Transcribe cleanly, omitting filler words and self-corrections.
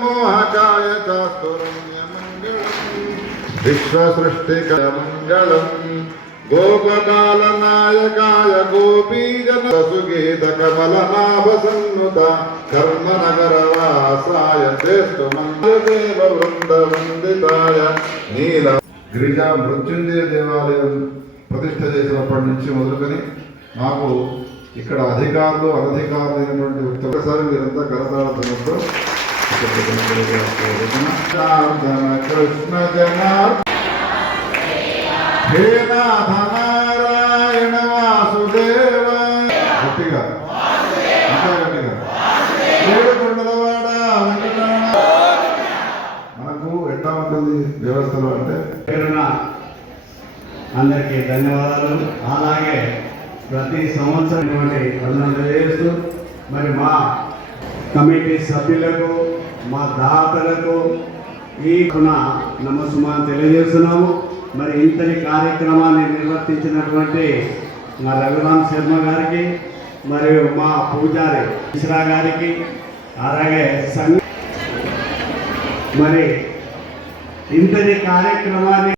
मोहकाय चास्तुरण्यमङ्गलम् विश्वसृष्टिकमङ्गलम् गोपकालनायकाय गोपीजनसुगीतकमलनाभसन्नुत कर्मनगरवासाय तेस्तुमङ्गलदेववृन्दवन्दिताय नील గిరిజా మృత్యుంజయ దేవాలయం ప్రతిష్ఠ చేసినప్పటి నుంచి మొదలుకొని మాకు ఇక్కడ అధికారులు అనధికారులు అయినటువంటి ఒక్కసారి మీరంతా కరతాళతో కృష్ణ హే నాథ నారాయణ వాసుదేవ గట్టిగా ఇంకా గట్టిగా ఏడుకొండలవాడ వెంకటరమణ. మనకు ఎట్లా ఉంటుంది వ్యవస్థలో అంటే అందరికీ ధన్యవాదాలు. అలాగే ప్రతి సంవత్సరం అందజేస్తూ మరి మా కమిటీ సభ్యులకు మా దాతలకు ఈ నమస్సుమాన్ తెలియజేస్తున్నాము. మరి ఇంతటి కార్యక్రమాన్ని నిర్వర్తించినటువంటి మా రఘురామ్ శర్మ గారికి మరియు మా పూజారి మిశ్రా గారికి అలాగే మరి ఇంతటి కార్యక్రమాన్ని